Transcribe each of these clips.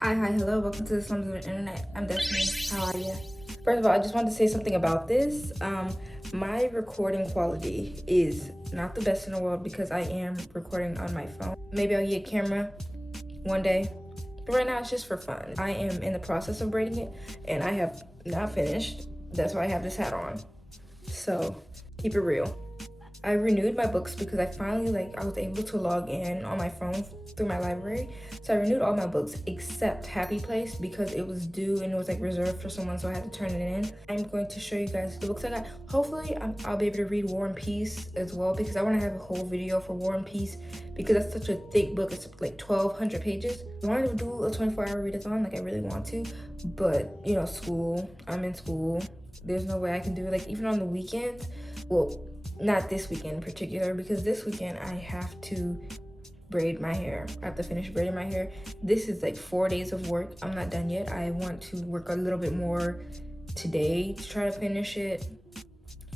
Hi, hello, welcome to the Slums of the Internet. I'm Destiny. How are you? First of all, I just wanted to say something about this. My recording quality is not the best in the world because I am recording on my phone. Maybe I'll get a camera one day, but right now it's just for fun. I am in the process of braiding it and I have not finished. That's why I have this hat on. So keep it real. I renewed my books because I finally I was able to log in on my phone through my library. So I renewed all my books except Happy Place because it was due and it was reserved for someone, so I had to turn it in. I'm going to show you guys the books I got. Hopefully I'll be able to read War and Peace as well because I want to have a whole video for War and Peace because that's such a thick book. It's like 1,200 pages. I wanted to do a 24-hour readathon, I really want to, but school, I'm in school. There's no way I can do it, even on the weekends. Well, not this weekend in particular, because this weekend I have to braid my hair. I have to finish braiding my hair. This is 4 days of work. I'm not done yet. I want to work a little bit more today to try to finish it,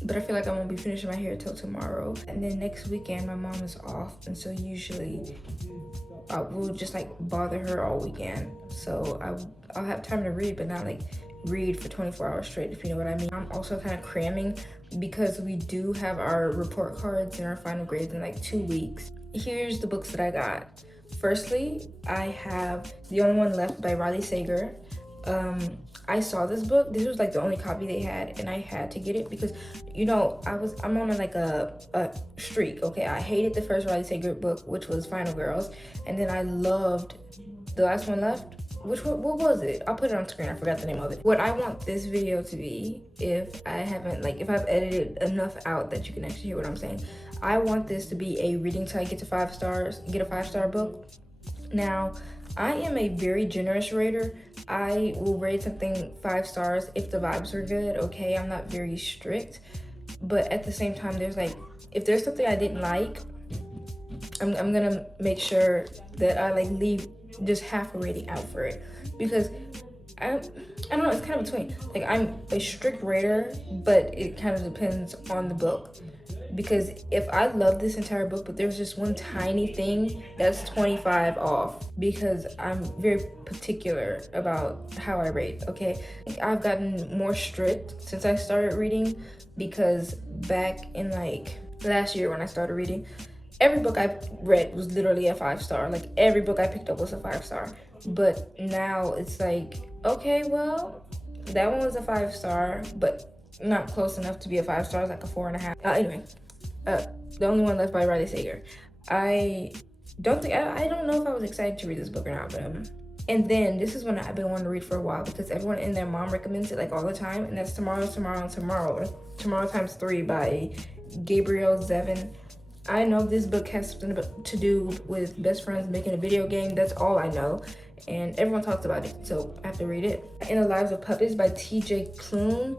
but I feel like I won't be finishing my hair till tomorrow. And then next weekend my mom is off, and so usually we'll just bother her all weekend. So I'll have time to read, but not read for 24 hours straight, if you know what I mean. I'm also kind of cramming because we do have our report cards and our final grades in 2 weeks. Here's the books that I got. Firstly, I have The Only One Left by Riley Sager. I saw this book. This was the only copy they had, and I had to get it because I'm on a streak. Okay, I hated the first Riley Sager book, which was Final Girls, and then I loved The Last One Left. What was it? I'll put it on screen. I forgot the name of it. What I want this video to be, if I've edited enough out that you can actually hear what I'm saying, I want this to be a reading till I get to 5 stars, get a 5-star book. Now, I am a very generous rater. I will rate something 5 stars if the vibes are good, okay? I'm not very strict, but at the same time, if there's something I didn't like, I'm gonna make sure that I leave just half a rating out for it, because I don't know, it's kind of between. I'm a strict rater, but it kind of depends on the book, because if I love this entire book but there's just one tiny thing, that's 25 off, because I'm very particular about how I rate, okay? I've gotten more strict since I started reading, because back in last year when I started reading, every book I read was literally a 5-star. Every book I picked up was a 5-star. But now it's okay, well, that one was a 5-star, but not close enough to be a 5-star. It's a 4.5. Anyway, The Only One Left by Riley Sager. I don't know if I was excited to read this book or not, but and then this is one I've been wanting to read for a while because everyone and their mom recommends it all the time, and that's Tomorrow Times 3 by Gabrielle Zevin. I know this book has something to do with best friends making a video game. That's all I know, and everyone talks about it, so I have to read it. In the Lives of Puppets by T.J. Klune.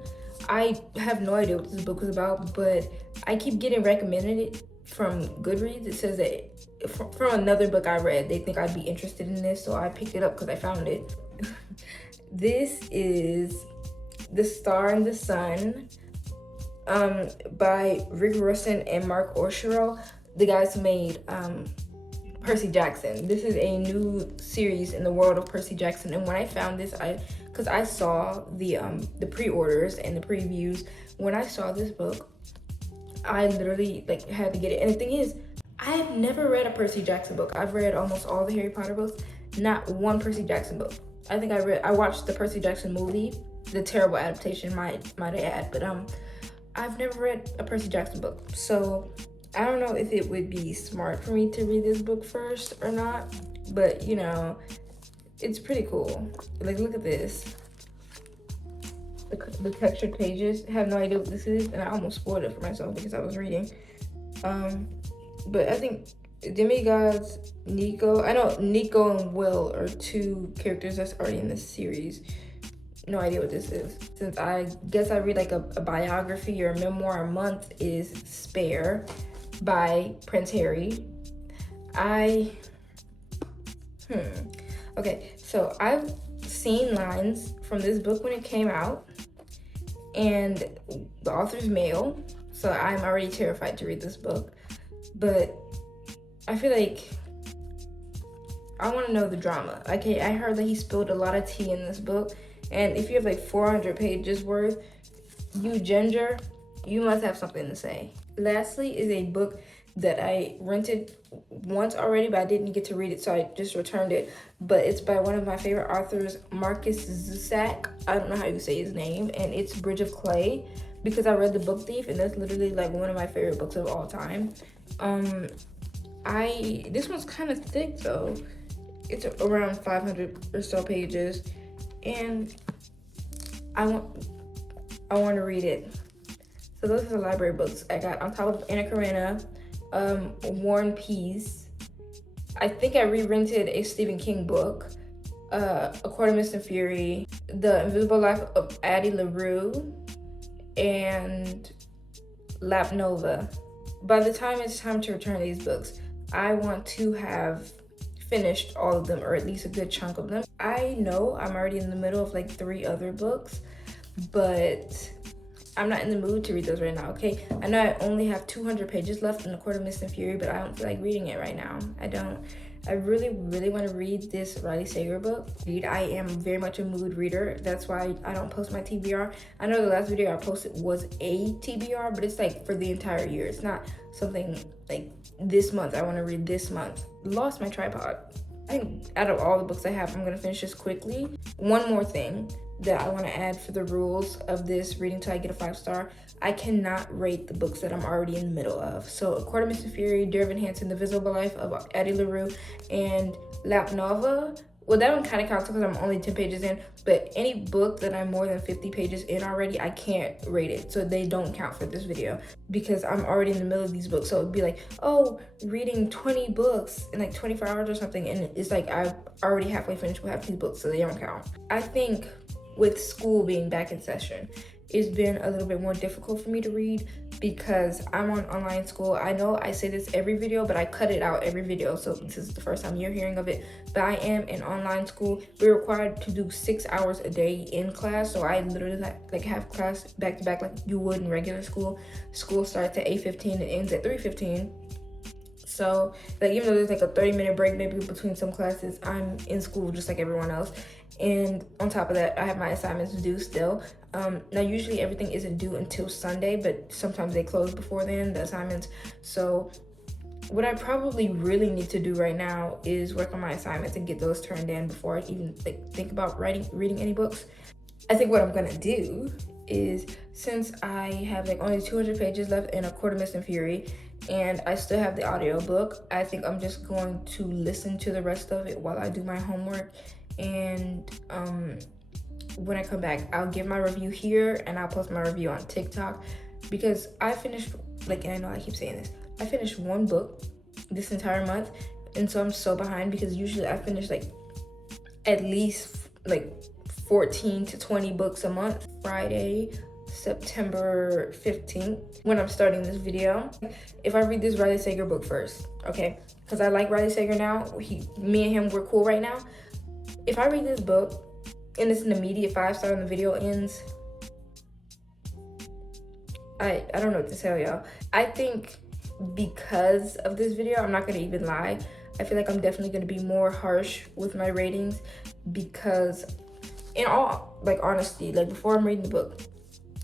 I have no idea what this book is about, but I keep getting recommended it from Goodreads. It says that from another book I read, they think I'd be interested in this, so I picked it up because I found it. This is The Star and the Sun by Rick Russin and Mark Oshiro. The guys made Percy Jackson. This is a new series in the world of Percy Jackson, and when I found this, because I saw the pre-orders and the previews, when I saw this book, I literally had to get it. And the thing is, I have never read a Percy Jackson book. I've read almost all the Harry Potter books, not one Percy Jackson book. I watched the Percy Jackson movie, the terrible adaptation, might I add, but I've never read a Percy Jackson book, so I don't know if it would be smart for me to read this book first or not, but it's pretty cool. Look at this. The textured pages. I have no idea what this is, and I almost spoiled it for myself because I was reading. But I think Demigods, Nico. I know Nico and Will are 2 characters that's already in this series. No idea what this is. Since I guess I read a biography or a memoir a month, is Spare by Prince Harry. Okay, so I've seen lines from this book when it came out, and the author's male, so I'm already terrified to read this book. But I feel I want to know the drama. Okay, I heard that he spilled a lot of tea in this book, and if you have like 400 pages worth, you Ginger, you must have something to say. Lastly is a book that I rented once already, but I didn't get to read it, so I just returned it. But it's by one of my favorite authors, Marcus Zusak. I don't know how you say his name, and it's Bridge of Clay, because I read The Book Thief, and that's literally like one of my favorite books of all time. This one's kind of thick though. It's around 500 or so pages, and I want to read it. So those are the library books I got on top of Anna Karenina, War and Peace. I think I re-rented a Stephen King book, A Court of Mist and Fury, The Invisible Life of Addie LaRue, and Lap Nova. By the time it's time to return these books, I want to have finished all of them, or at least a good chunk of them. I know I'm already in the middle of like 3 other books, but I'm not in the mood to read those right now, okay? I know I only have 200 pages left in The Court of Mist and Fury, but I don't feel like reading it right now. I don't. I really, really want to read this Riley Sager book. I am very much a mood reader. That's why I don't post my TBR. I know the last video I posted was a TBR, but it's like for the entire year. It's not something like this month. I want to read this month. Lost my tripod. I think out of all the books I have, I'm going to finish this quickly. One more thing that I want to add for the rules of this reading till I get a 5-star. I cannot rate the books that I'm already in the middle of. So A Court of Mist and Fury, Dear Evan Hansen, The Visible Life of Addie LaRue, and Lap Nova. Well, that one kind of counts because I'm only 10 pages in, but any book that I'm more than 50 pages in already, I can't rate it. So they don't count for this video because I'm already in the middle of these books. So it'd be like, oh, reading 20 books in like 24 hours or something. And it's like, I've already halfway finished with half these books, so they don't count. I think with school being back in session, it's been a little bit more difficult for me to read because I'm on online school. I know I say this every video, but I cut it out every video, so this is the first time you're hearing of it. But I am in online school. We're required to do 6 hours a day in class, so I literally like have class back to back like you would in regular school. School starts at 8:15 and ends at 3:15. So like even though there's like a 30-minute break maybe between some classes, I'm in school just like everyone else. And on top of that, I have my assignments due still. Now usually everything isn't due until Sunday, but sometimes they close before then, the assignments. So what I probably really need to do right now is work on my assignments and get those turned in before I even like think about reading any books. I think what I'm gonna do is, since I have like only 200 pages left in A Court of Mist and Fury, and I still have the audiobook, I think I'm just going to listen to the rest of it while I do my homework. And when I come back, I'll give my review here and I'll post my review on TikTok, because I finished, like, and I know I keep saying this, I finished 1 book this entire month, and so I'm so behind because usually I finish like at least like 14 to 20 books a month. Friday, September 15th, when I'm starting this video, if I read this Riley Sager book first, okay, because I like Riley Sager now, me and him, we're cool right now. If I read this book and it's an immediate 5-star and the video ends, I don't know what to tell y'all. I think because of this video, I'm not gonna even lie, I feel like I'm definitely gonna be more harsh with my ratings, because in all like honesty, like before I'm reading the book,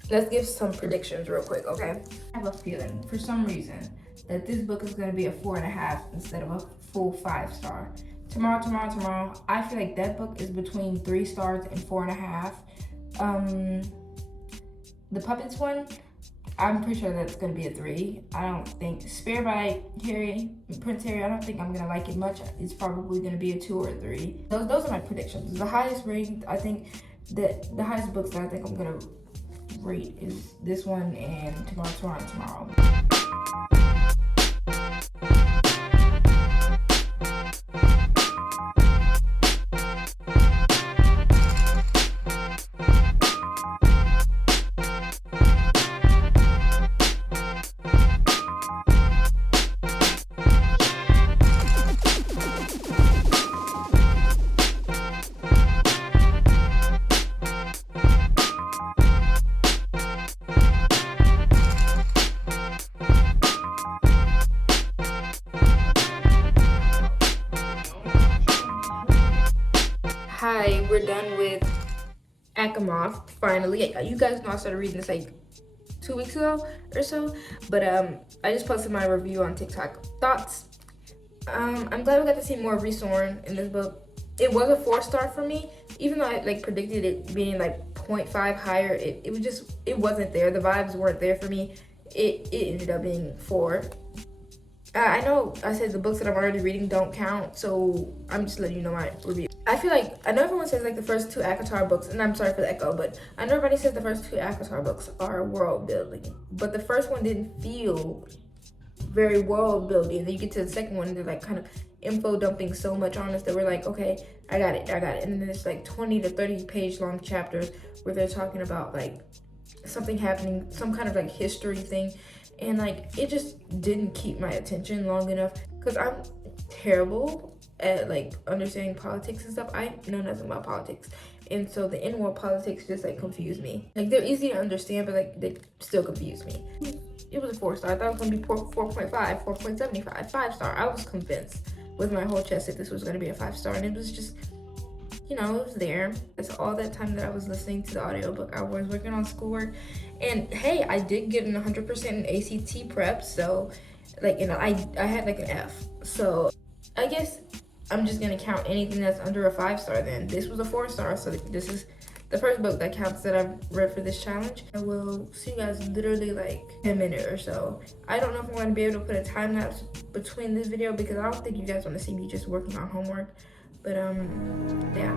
let's give some predictions real quick, okay? I have a feeling for some reason that this book is gonna be a 4.5 instead of a full 5-star. Tomorrow, I feel like that book is between 3 stars and 4.5. The Puppets one, I'm pretty sure that's gonna be a 3. I don't think, Spare by Prince Harry, I don't think I'm gonna like it much. It's probably gonna be a 2 or a 3. Those are my predictions. The highest rating, I think, that the highest books that I think I'm gonna rate is this one and Tomorrow. Hi, we're done with Akamov, finally. You guys know I started reading this like 2 weeks ago or so, but I just posted my review on TikTok. Thoughts? I'm glad we got to see more Resorn in this book. It was a 4-star for me, even though I like predicted it being like 0.5 higher. It wasn't there. The vibes weren't there for me. It ended up being 4. I know I said the books that I'm already reading don't count, so I'm just letting you know my review. I feel like, I know everyone says like the first 2 ACOTAR books, and I'm sorry for the echo, but I know everybody says the first 2 ACOTAR books are world building, but the first one didn't feel very world building. Then you get to the second one, they're like kind of info dumping so much on us that we're like, okay, I got it. And then there's like 20 to 30 page long chapters where they're talking about like something happening, some kind of like history thing. And like, it just didn't keep my attention long enough because I'm terrible at like understanding politics and stuff. I know nothing about politics. And so the in-world politics just like confuse me. Like, they're easy to understand, but like they still confuse me. It was a 4-star. I thought it was gonna be 4.5, 4.75, 5-star. I was convinced with my whole chest that this was gonna be a 5-star, and it was just, you know, it was there. That's all that time that I was listening to the audiobook. I was working on schoolwork, and hey, I did get an 100% in ACT prep, so like, you know, I had like an F. So I guess I'm just gonna count anything that's under a 5-star then. This was a 4-star, so this is the first book that counts that I've read for this challenge. I will see you guys literally like in a minute or so. I don't know if I'm gonna be able to put a time lapse between this video because I don't think you guys wanna see me just working on homework. But yeah.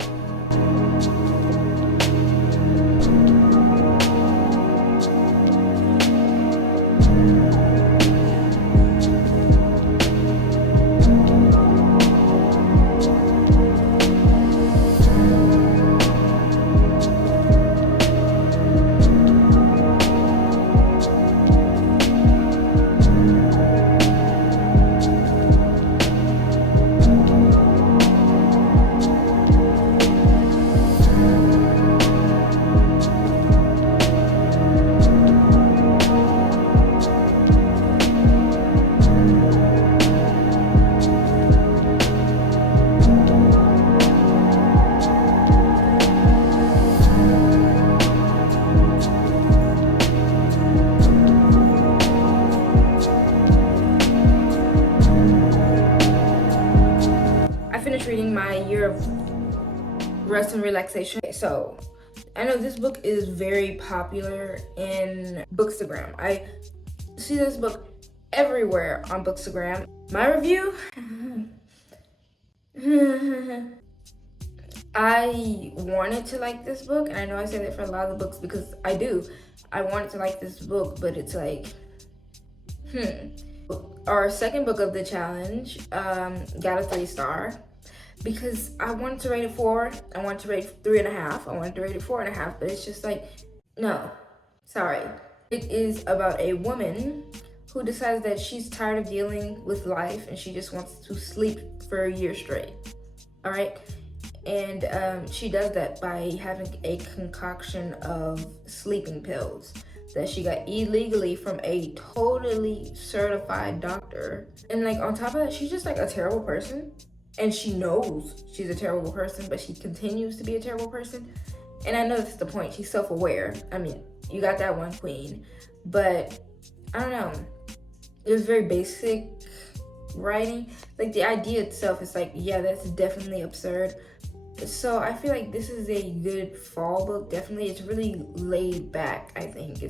Reading my year of rest and relaxation. So I know this book is very popular in Bookstagram. I see this book everywhere on Bookstagram. My review, I wanted to like this book, and I know I say that for a lot of the books because I do. I wanted to like this book, but it's like, Our second book of the challenge got a 3-star. Because I wanted to rate it 4, I wanted to rate it 3.5, I wanted to rate it 4.5, but it's just like, no, sorry. It is about a woman who decides that she's tired of dealing with life and she just wants to sleep for a year straight, all right? And she does that by having a concoction of sleeping pills that she got illegally from a totally certified doctor. And like, on top of that, she's just like a terrible person. And she knows she's a terrible person, but she continues to be a terrible person. And I know that's the point. She's self-aware. I mean, you got that one, queen. But I don't know. It was very basic writing. Like, the idea itself is like, yeah, that's definitely absurd. So I feel like this is a good fall book. Definitely, it's really laid back. I think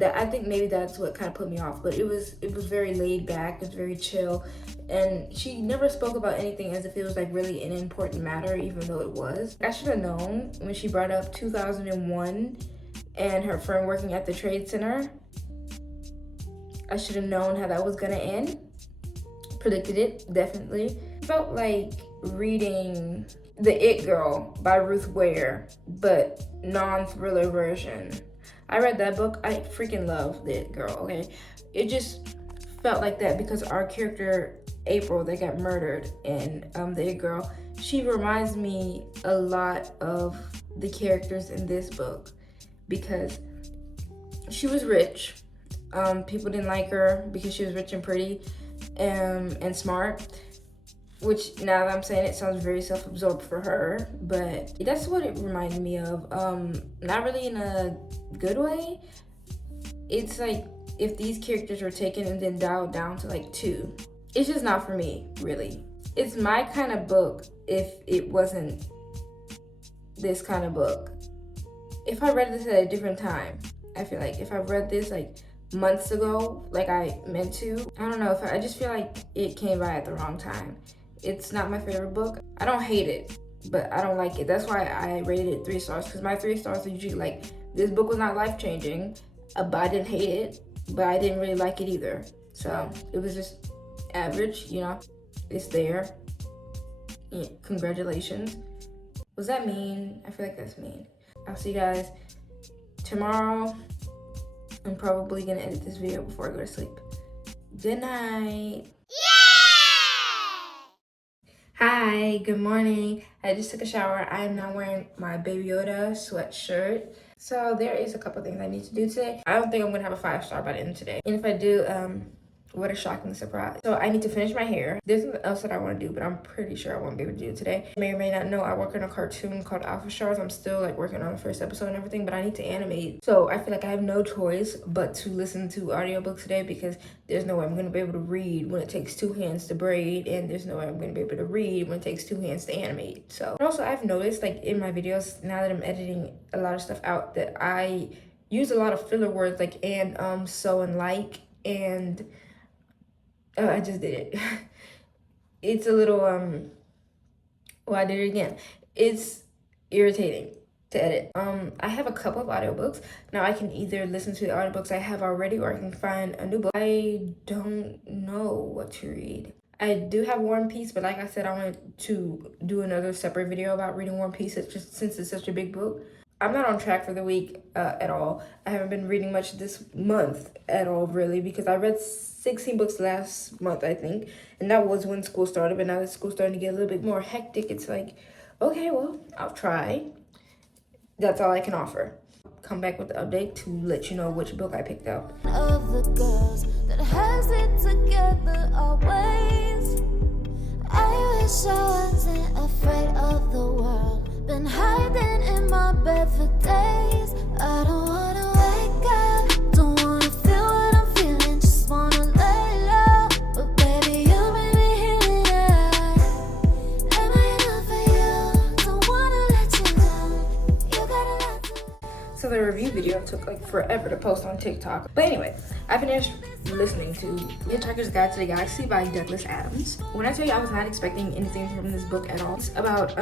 I think maybe that's what kind of put me off. But it was very laid back. It's very chill. And she never spoke about anything as if it was like really an important matter, even though it was. I should have known when she brought up 2001 and her friend working at the Trade Center. I should have known how that was gonna end. Predicted it, definitely. Felt like reading The It Girl by Ruth Ware, but non-thriller version. I read that book. I freaking love The It Girl, okay? It just felt like that because our character April that got murdered in The It Girl, she reminds me a lot of the characters in this book because she was rich. People didn't like her because she was rich and pretty and smart. which now that I'm saying it sounds very self-absorbed for her, but that's what it reminded me of. Not really in a good way. It's like if these characters were taken and then dialed down to like 2. It's just not for me, really. It's my kind of book if it wasn't this kind of book. If I read this at a different time, I feel like if I read this like months ago, like I meant to, I don't know, I just feel like it came by at the wrong time. It's not my favorite book. I don't hate it, but I don't like it. That's why I rated it 3 stars, because my 3 stars are usually like, this book was not life-changing, but I didn't hate it, but I didn't really like it either. So it was just average, you know. It's there. Yeah, congratulations. Was that mean? I feel like that's mean. I'll see you guys tomorrow. I'm probably gonna edit this video before I go to sleep. Good night. Hi, good morning. I just took a shower. I am now wearing my Baby Yoda sweatshirt. So there is a couple things I need to do today. I don't think I'm gonna have a 5-star by the end of today. And if I do, what a shocking surprise. So I need to finish my hair. There's something else that I want to do, but I'm pretty sure I won't be able to do it today. You may or may not know I work on a cartoon called Alpha Stars. I'm still like working on the first episode and everything, but I need to animate. So I feel like I have no choice but to listen to audiobooks today, because there's no way I'm going to be able to read when it takes 2 hands to braid, and there's no way I'm going to be able to read when it takes 2 hands to animate. So and also I've noticed like in my videos, now that I'm editing a lot of stuff out, that I use a lot of filler words like and, so, and like, and I just did it. It's a little, well, I did it again. It's irritating to edit. I have a couple of audiobooks. Now I can either listen to the audiobooks I have already, or I can find a new book. I don't know what to read. I do have War and Peace, but like I said, I wanted to do another separate video about reading War and Peace, since it's such a big book. I'm not on track for the week at all. I haven't been reading much this month at all, really, because I read 16 books last month, I think, and that was when school started. But now that school's starting to get a little bit more hectic, it's like, okay, well, I'll try. That's all I can offer. Come back with the update to let you know which book I picked up. Of the girls that has it together always. I wish I wasn't afraid of the world. Been hiding in my bed for days. I don't wanna wake up, don't wanna feel what I'm feeling, just wanna lay low. But baby, you made me healing it. Am I enough for you? Don't wanna let you down. You got a lot to. So the review video took like forever to post on TikTok. But anyway, I finished listening to Hitchhiker's Guide to the Galaxy by Douglas Adams. When I tell you I was not expecting anything from this book at all, it's about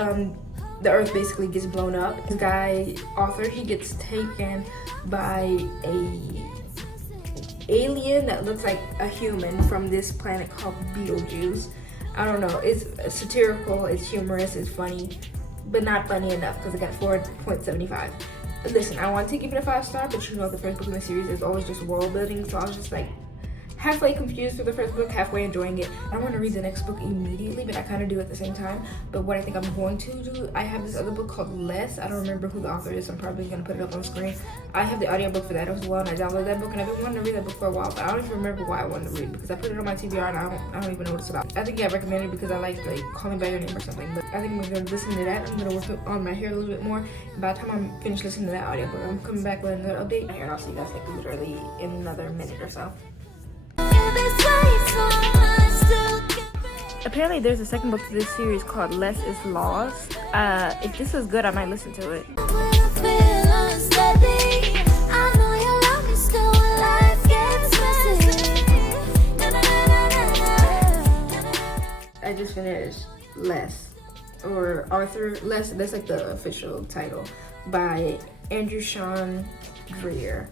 the earth basically gets blown up. This guy, author, he gets taken by a alien that looks like a human from this planet called Beetlejuice. I don't know, it's satirical, it's humorous, it's funny, but not funny enough because it got 4.75. Listen, I want to give it a 5-star, but you know the first book in the series is always just world building, so I was just like halfway confused with the first book, halfway enjoying it. I don't want to read the next book immediately, but I kind of do at the same time. But what I think I'm going to do, I have this other book called Less. I don't remember who the author is, so I'm probably going to put it up on screen. I have the audiobook for that as well, and I downloaded that book, and I've been wanting to read that book for a while, but I don't even remember why I wanted to read it, because I put it on my TBR and I don't even know what it's about. I think I recommended it because I like Call Me By Your Name or something, but I think I'm going to listen to that. I'm going to work on my hair a little bit more, and by the time I'm finished listening to that audiobook, I'm coming back with another update, and I'll see you guys like literally in another minute or so. Apparently there's a second book to this series called Less is Lost. If this was good, I might listen to it. I just finished Less, or Arthur Less, that's like the official title, by Andrew Sean Greer.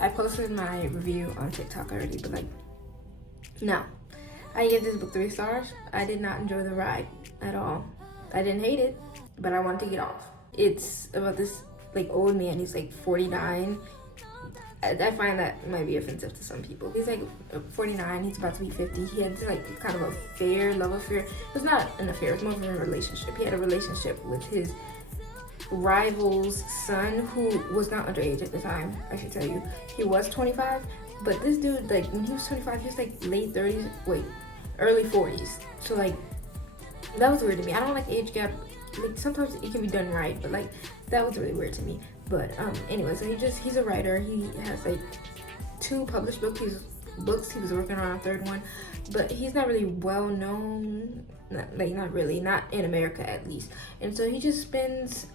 I posted my review on TikTok already, but like, no. I gave this book 3 stars. I did not enjoy the ride at all. I didn't hate it, but I wanted to get off. It's about this like old man. He's like 49. I find that might be offensive to some people. He's like 49. He's about to be 50. He had like kind of a love affair. It's not an affair. It's more of a relationship. He had a relationship with his rival's son, who was not underage at the time. I should tell you, he was 25. But this dude, like when he was 25, he was like late 30s. Wait, early 40s. So like That was weird to me. I don't like age gap. Like sometimes it can be done right, but like that was really weird to me. But anyway, so he's a writer. He has like 2 published books. He was working on a 3rd one, but he's not really well known. Not really, not in America at least. And so he just spends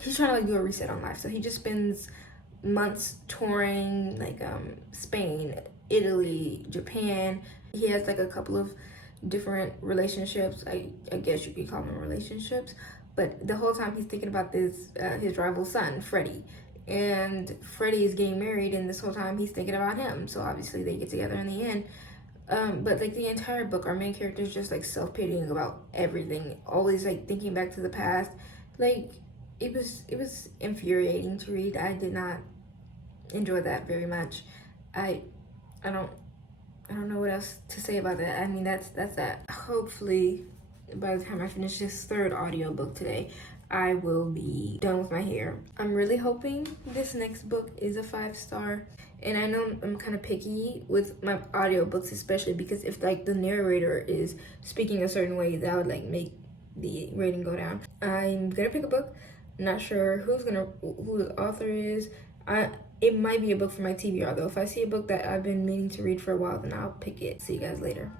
he's trying to like do a reset on life. So he just spends months touring like Spain, Italy, Japan. He has like a couple of different relationships. I guess you could call them relationships. But the whole time he's thinking about this his rival son, Freddie. And Freddie is getting married, and this whole time he's thinking about him. So obviously they get together in the end. But like the entire book, our main character is just like self-pitying about everything, always like thinking back to the past. Like it was infuriating to read. I did not enjoy that very much. I don't know what else to say about that. I mean, that's that. Hopefully by the time I finish this 3rd audiobook today, I will be done with my hair. I'm really hoping this next book is a 5-star. And I know I'm kind of picky with my audiobooks, especially because if like the narrator is speaking a certain way, that would like make the rating go down. I'm gonna pick a book. Not sure who the author is. It might be a book for my TBR though. If I see a book that I've been meaning to read for a while, then I'll pick it. See you guys later.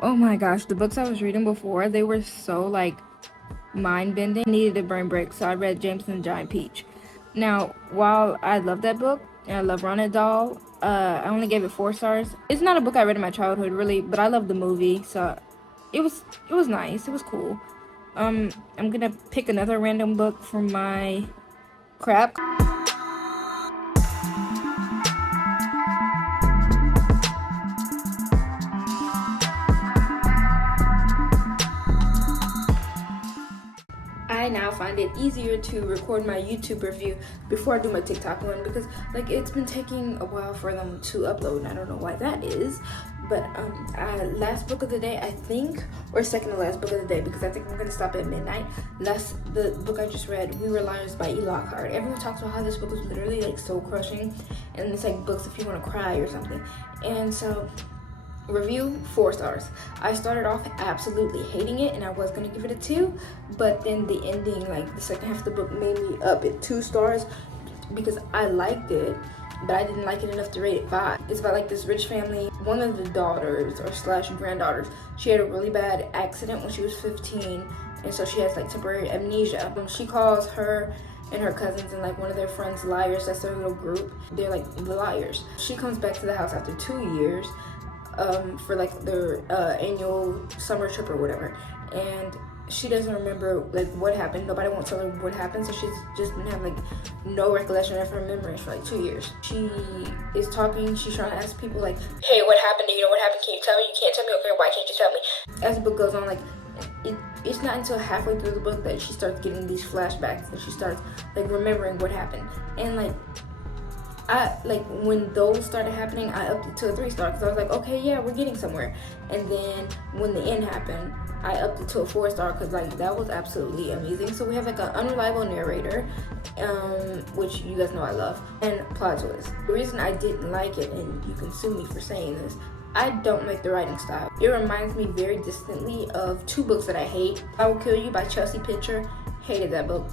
Oh my gosh, the books I was reading before, they were so like mind-bending. I needed a brain break, so I read James and the Giant Peach. Now, while I love that book and I love Ronald Dahl, I only gave it 4 stars. It's not a book I read in my childhood really, but I love the movie, so it was nice. It was cool. I'm gonna pick another random book from my crap. I now find it easier to record my YouTube review before I do my TikTok one because like it's been taking a while for them to upload and I don't know why that is. But last book of the day, I think, or second to last book of the day, because I think I'm gonna stop at midnight. The book I just read, We Were Liars by E. Lockhart. Everyone talks about how this book was literally like soul crushing, and it's like books if you want to cry or something. And so review 4 stars. I started off absolutely hating it and I was gonna give it a 2, but then the ending, like the second half of the book, made me up at 2 stars because I liked it, but I didn't like it enough to rate it 5. It's about like this rich family. One of the daughters or slash granddaughters, she had a really bad accident when she was 15, and so she has like temporary amnesia. She calls her and her cousins and like one of their friends liars. That's their little group. They're like the liars. She comes back to the house after 2 years for like their annual summer trip or whatever, and she doesn't remember like what happened. Nobody won't tell her what happened, so she's just been having like no recollection of her memories for like 2 years. She is talking, she's trying to ask people like, hey, what happened? Do you know what happened? Can you tell me? You can't tell me. Okay, why can't you tell me? As the book goes on, like it's not until halfway through the book that she starts getting these flashbacks and she starts like remembering what happened. And like when those started happening, I upped it to a 3-star because I was like, okay, yeah, we're getting somewhere. And then when the end happened, I upped it to a 4-star because like that was absolutely amazing. So we have like an unreliable narrator, which you guys know I love, and plot twist. The reason I didn't like it, and you can sue me for saying this, I don't like the writing style. It reminds me very distantly of 2 books that I hate. I Will Kill You by Chelsea Pitcher. Hated that book.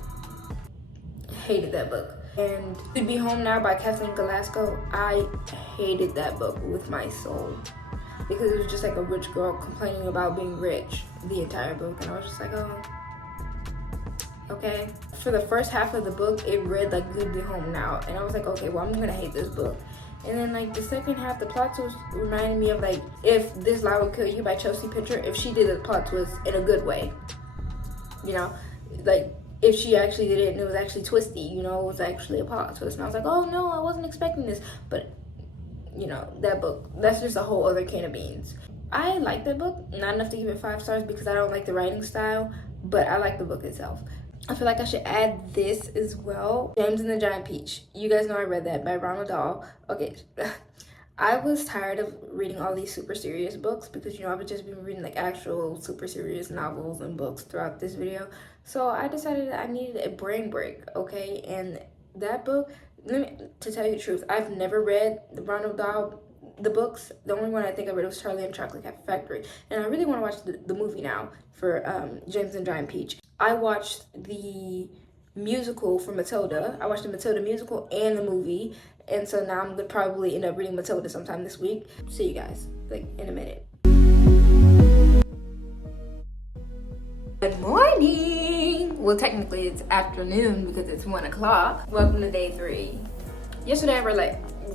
Hated that book. And We'd Be Home Now by Kathleen Galasco. I hated that book with my soul because it was just like a rich girl complaining about being rich the entire book, and I was just like, oh, okay. For the first half of the book, it read like We'd Be Home Now, and I was like, okay, well, I'm gonna hate this book. And then like the second half, the plot twist reminded me of like if This Lie Will Kill You by Chelsea Pitcher, if she did a plot twist in a good way, you know, like if she actually did it and it was actually twisty, you know, it was actually a plot twist. And I was like, oh no, I wasn't expecting this. But, you know, that book, that's just a whole other can of beans. I like that book, not enough to give it 5 stars because I don't like the writing style, but I like the book itself. I feel like I should add this as well. James and the Giant Peach. You guys know I read that by Ronald Dahl. Okay. I was tired of reading all these super serious books because, you know, I've just been reading like actual super serious novels and books throughout this video. So I decided that I needed a brain break, okay? And that book, to tell you the truth, I've never read the Ronald Dahl, the books. The only one I think I read was Charlie and the Chocolate Factory. And I really want to watch the movie now for James and the Giant Peach. I watched the musical for Matilda. I watched the Matilda musical and the movie. And so now I'm gonna probably end up reading Matilda sometime this week. See you guys like in a minute. Good morning. Well, technically it's afternoon because it's 1 o'clock. Welcome to day 3. Yesterday I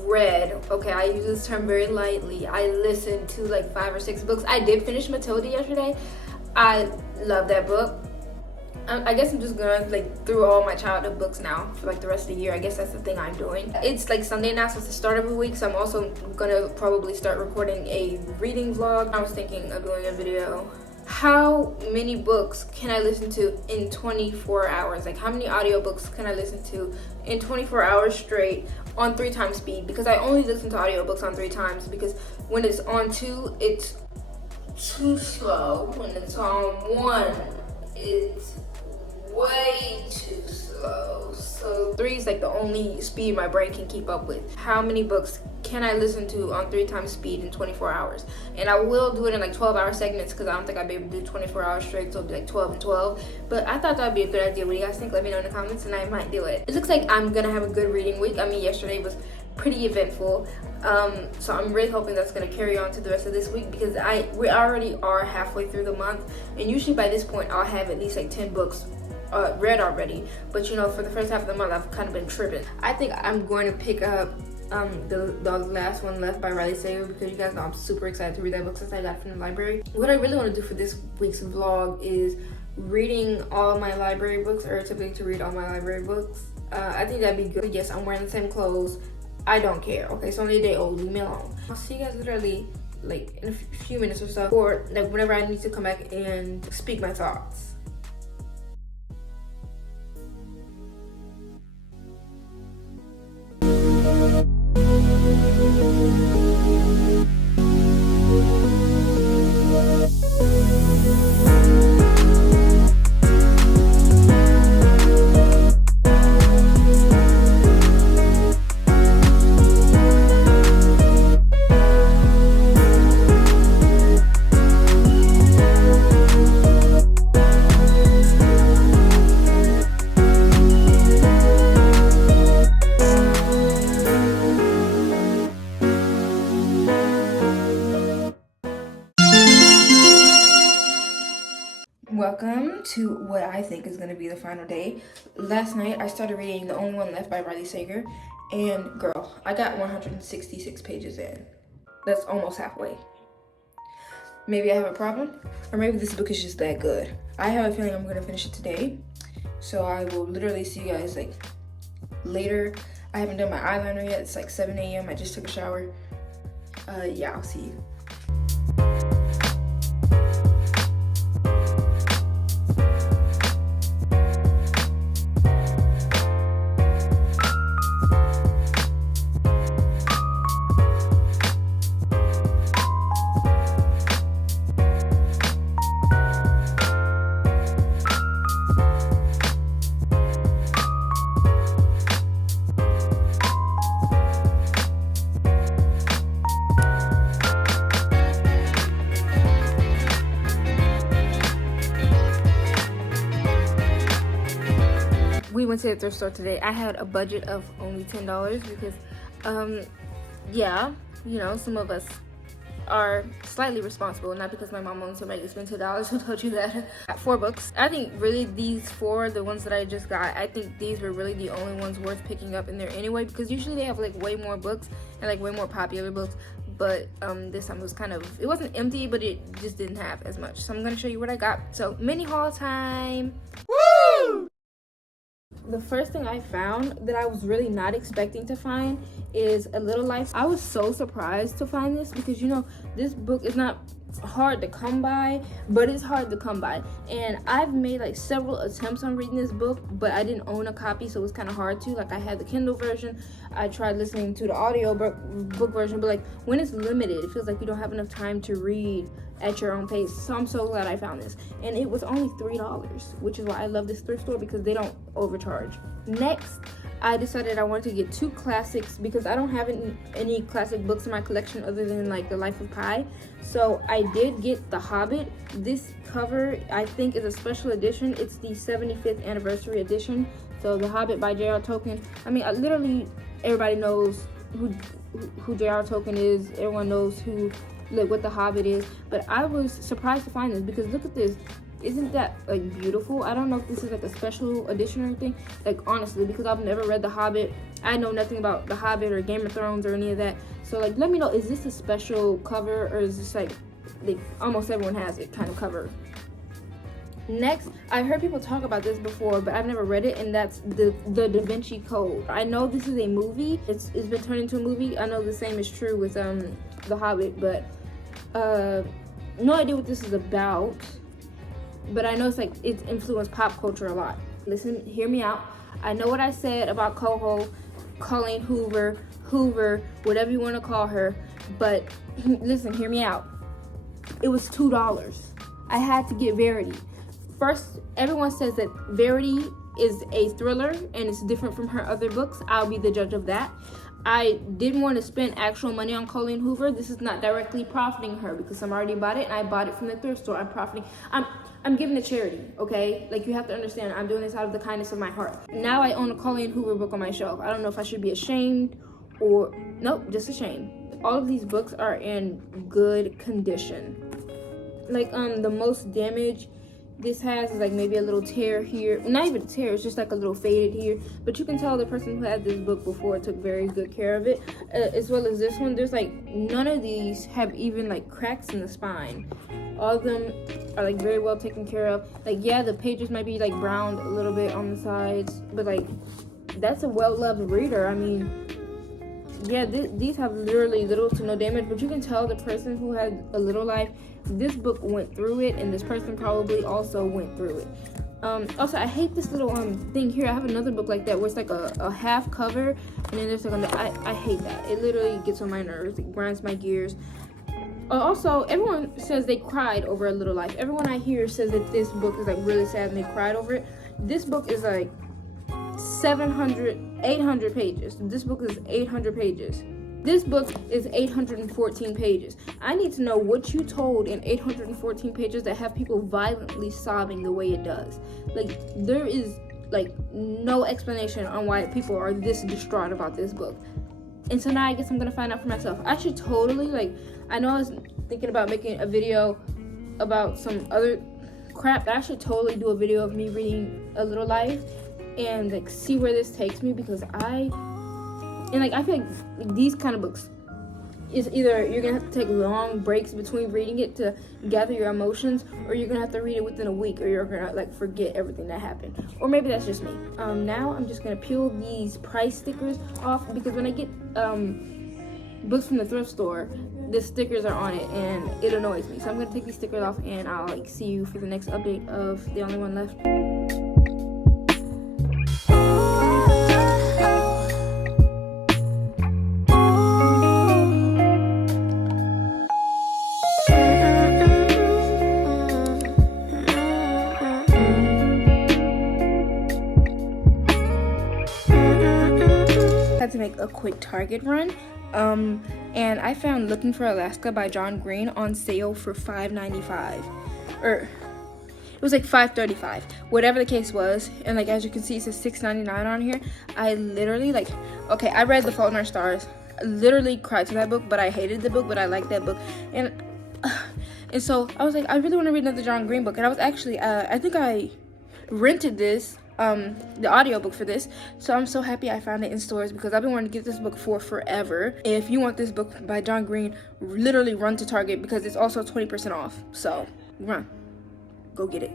read, okay, I use this term very lightly. I listened to like 5 or 6 books. I did finish Matilda yesterday. I love that book. I guess I'm just gonna like through all my childhood books now for like the rest of the year. I guess that's the thing I'm doing. It's like Sunday now, so it's the start of a week, so I'm also gonna probably start recording a reading vlog. I was thinking of doing a video. How many books can I listen to in 24 hours? Like how many audiobooks can I listen to in 24 hours straight on 3 times speed? Because I only listen to audiobooks on 3 times because when it's on 2, it's too slow. When it's on 1, it's way too slow. So 3 is like the only speed my brain can keep up with. How many books can I listen to on 3 times speed in 24 hours? And I will do it in like 12-hour segments because I don't think I'd be able to do 24 hours straight, so it'll be like 12 and 12. But I thought that'd be a good idea. What do you guys think? Let me know in the comments and I might do it. It looks like I'm gonna have a good reading week. I mean, yesterday was pretty eventful. So I'm really hoping that's gonna carry on to the rest of this week because we already are halfway through the month, and usually by this point I'll have at least like 10 books read already. But you know, for the first half of the month I've kind of been tripping. I think I'm going to pick up the last one left by Riley Sager because you guys know I'm super excited to read that book since I got it from the library. What I really want to do for this week's vlog is reading all my library books, or attempting to read all my library books. I think that'd be good. Yes, I'm wearing the same clothes. I don't care. Okay, it's only a day old. Leave me alone. I'll see you guys literally like in a few minutes or so, or like whenever I need to come back and speak my thoughts. Welcome to what I think is going to be the final day. Last night I started reading The Only One Left by Riley Sager, and girl, I got 166 pages in. That's almost halfway. Maybe I have a problem, or maybe this book is just that good. I have a feeling I'm going to finish it today, so I will literally see you guys like later. I haven't done my eyeliner yet. It's like 7 a.m. I just took a shower. Yeah, I'll see you. We went to the thrift store today. I had a budget of only $10 because, yeah, you know, some of us are slightly responsible, not because my mom wants to make expensive dollars. Who told you that? 4 books. I think really these 4, the ones that I just got, I think these were really the only ones worth picking up in there anyway, because usually they have like way more books and like way more popular books. But this time it was kind of, it wasn't empty, but it just didn't have as much. So I'm gonna show you what I got. So mini haul time. Woo! The first thing I found that I was really not expecting to find is A Little Life. I was so surprised to find this because, you know, this book is not hard to come by, but it's hard to come by. And I've made like several attempts on reading this book, but I didn't own a copy, so it was kind of hard to. Like, I had the Kindle version, I tried listening to the audio book version, but like when it's limited, it feels like you don't have enough time to read at your own pace. So I'm so glad I found this, and it was only $3, which is why I love this thrift store, because they don't overcharge. Next, I decided I wanted to get 2 classics because I don't have any classic books in my collection other than like The Life of Pi. So I did get The Hobbit. This cover, I think, is a special edition. It's the 75th anniversary edition. So The Hobbit by J.R. Tolkien. I mean, literally everybody knows who J.R. Tolkien is. Everyone knows what The Hobbit is. But I was surprised to find this because look at this. Isn't that like beautiful? I don't know if this is like a special edition or anything, like honestly, because I've never read The Hobbit. I know nothing about The Hobbit or Game of Thrones or any of that. So like, let me know, is this a special cover, or is this like almost everyone has it kind of cover? Next, I heard people talk about this before, but I've never read it, and that's the Da Vinci Code. I know this is a movie. It's been turned into a movie. I know the same is true with The Hobbit, but no idea what this is about. But I know it's influenced pop culture a lot. Listen, hear me out. I know what I said about Colleen Hoover, whatever you want to call her, but listen, hear me out. It was $2. I had to get Verity. First, everyone says that Verity is a thriller and it's different from her other books. I'll be the judge of that. I didn't want to spend actual money on Colleen Hoover. This is not directly profiting her because I'm already bought it and I bought it from the thrift store. I'm profiting. I'm giving it to charity, okay? Like, you have to understand, I'm doing this out of the kindness of my heart. Now I own a Colleen Hoover book on my shelf. I don't know if I should be ashamed or, nope, just ashamed. All of these books are in good condition. Like, the most damage this has is like maybe a little tear here. Not even a tear, it's just like a little faded here. But you can tell the person who had this book before took very good care of it. As well as this one, there's like, none of these have even like cracks in the spine. All of them are like very well taken care of. Like, yeah, the pages might be like browned a little bit on the sides, but like, that's a well-loved reader. I mean, yeah, these have literally little to no damage, but you can tell the person who had a little life, this book went through it, and this person probably also went through it. Also, I hate this little thing here. I have another book like that where it's like a half cover, and then there's like I hate that. It literally gets on my nerves. It grinds my gears. Also, everyone says they cried over A Little Life. Everyone I hear says that this book is like really sad and they cried over it. This book is like 800 pages. This book is 800 pages. This book is 814 pages. I need to know what you told in 814 pages that have people violently sobbing the way it does. Like, there is like no explanation on why people are this distraught about this book. And so now I guess I'm gonna find out for myself. I should totally, like, I know I was thinking about making a video about some other crap, but I should totally do a video of me reading A Little Life and like see where this takes me, because I feel like these kind of books is either you're gonna have to take long breaks between reading it to gather your emotions, or you're gonna have to read it within a week, or you're gonna like forget everything that happened. Or maybe that's just me. Now I'm just gonna peel these price stickers off, because when I get books from the thrift store, the stickers are on it and it annoys me. So I'm gonna take these stickers off, and I'll like see you for the next update of The Only One Left. To make a quick Target run, and I found Looking for Alaska by John Green on sale for $5.95, or it was like $5.35, whatever the case was. And like, as you can see, it says $6.99 on here. I literally, like, okay, I read The Fault in Our Stars, I literally cried to that book, but I hated the book, but I liked that book. And so I was like, I really want to read another John Green book. And I was actually I think I rented this the audiobook for this, so I'm so happy I found it in stores, because I've been wanting to get this book for forever. If you want this book by John Green, literally run to Target, because it's also 20% off. So run, go get it.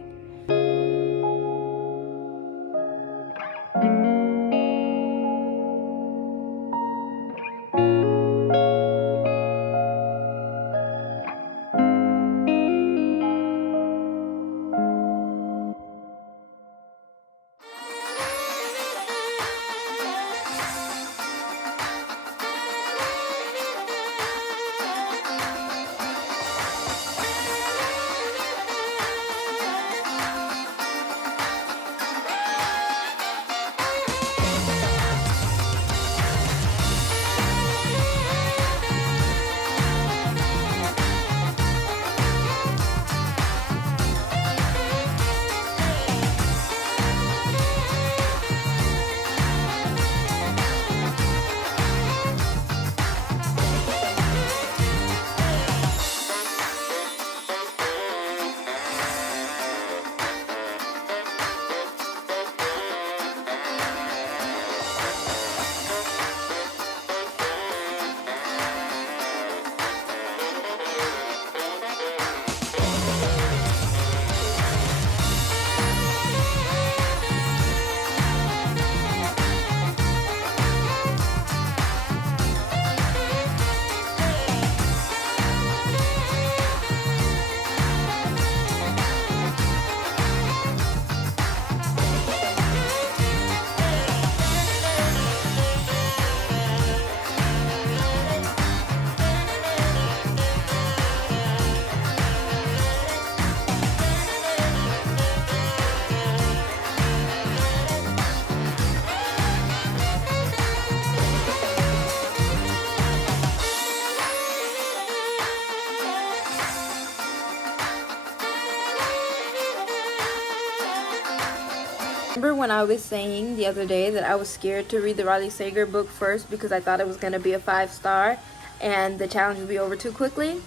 when I was saying the other day that I was scared to read the Riley Sager book first because I thought it was going to be a 5-star and the challenge would be over too quickly?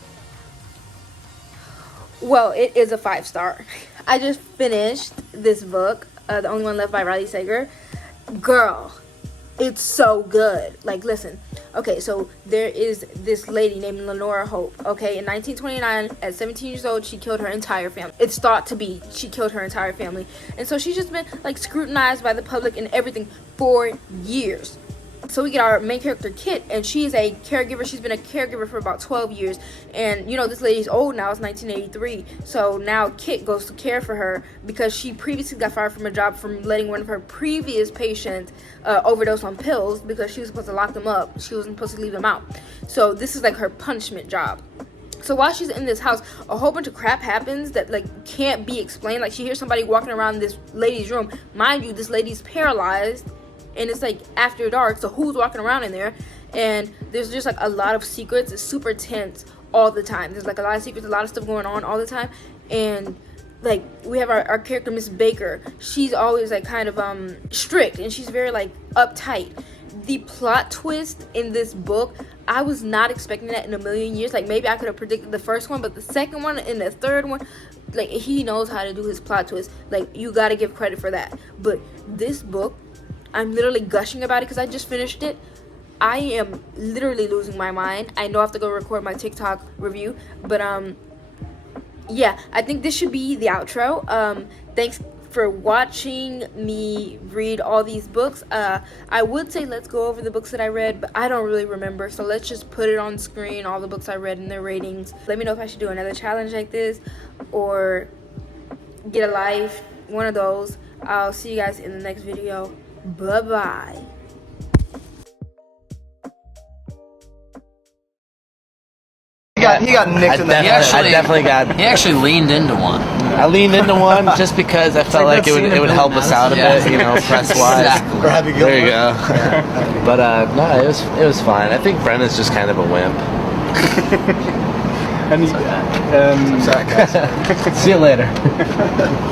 Well, it is a 5-star. I just finished this book, The Only One Left by Riley Sager. Girl, it's so good. Like, listen. Okay, so there is this lady named Lenora Hope. Okay, in 1929, at 17 years old, she killed her entire family. It's thought to be she killed her entire family. And so she's just been, like, scrutinized by the public and everything for years. So we get our main character, Kit, and she's a caregiver. She's been a caregiver for about 12 years. And, you know, this lady's old now. It's 1983. So now Kit goes to care for her because she previously got fired from a job from letting one of her previous patients overdose on pills because she was supposed to lock them up. She wasn't supposed to leave them out. So this is like her punishment job. So while she's in this house, a whole bunch of crap happens that, like, can't be explained. Like, she hears somebody walking around this lady's room. Mind you, this lady's paralyzed. And it's like after dark, so who's walking around in there? And there's just like a lot of secrets. It's super tense all the time. There's like a lot of secrets, a lot of stuff going on all the time. And like we have our character, Miss Baker. She's always like kind of strict, and she's very like uptight. The plot twist in this book, I was not expecting that in a million years. Like, maybe I could have predicted the first one, but the second one and the third one, like, he knows how to do his plot twist. Like, you gotta give credit for that. But this book, I'm literally gushing about it because I just finished it. I am literally losing my mind. I know I have to go record my TikTok review, but yeah, I think this should be the outro. Thanks for watching me read all these books. I would say let's go over the books that I read, but I don't really remember, so let's just put it on screen, all the books I read and their ratings. Let me know if I should do another challenge like this or get a life, one of those. I'll see you guys in the next video. Bye-bye. He got nicked in the head. I definitely got. He actually leaned into one. I leaned into one just because I felt like it would help us out a bit, you know, press wise. Exactly. There you go. But no, it was fine. I think Brendan's just kind of a wimp. And See you later.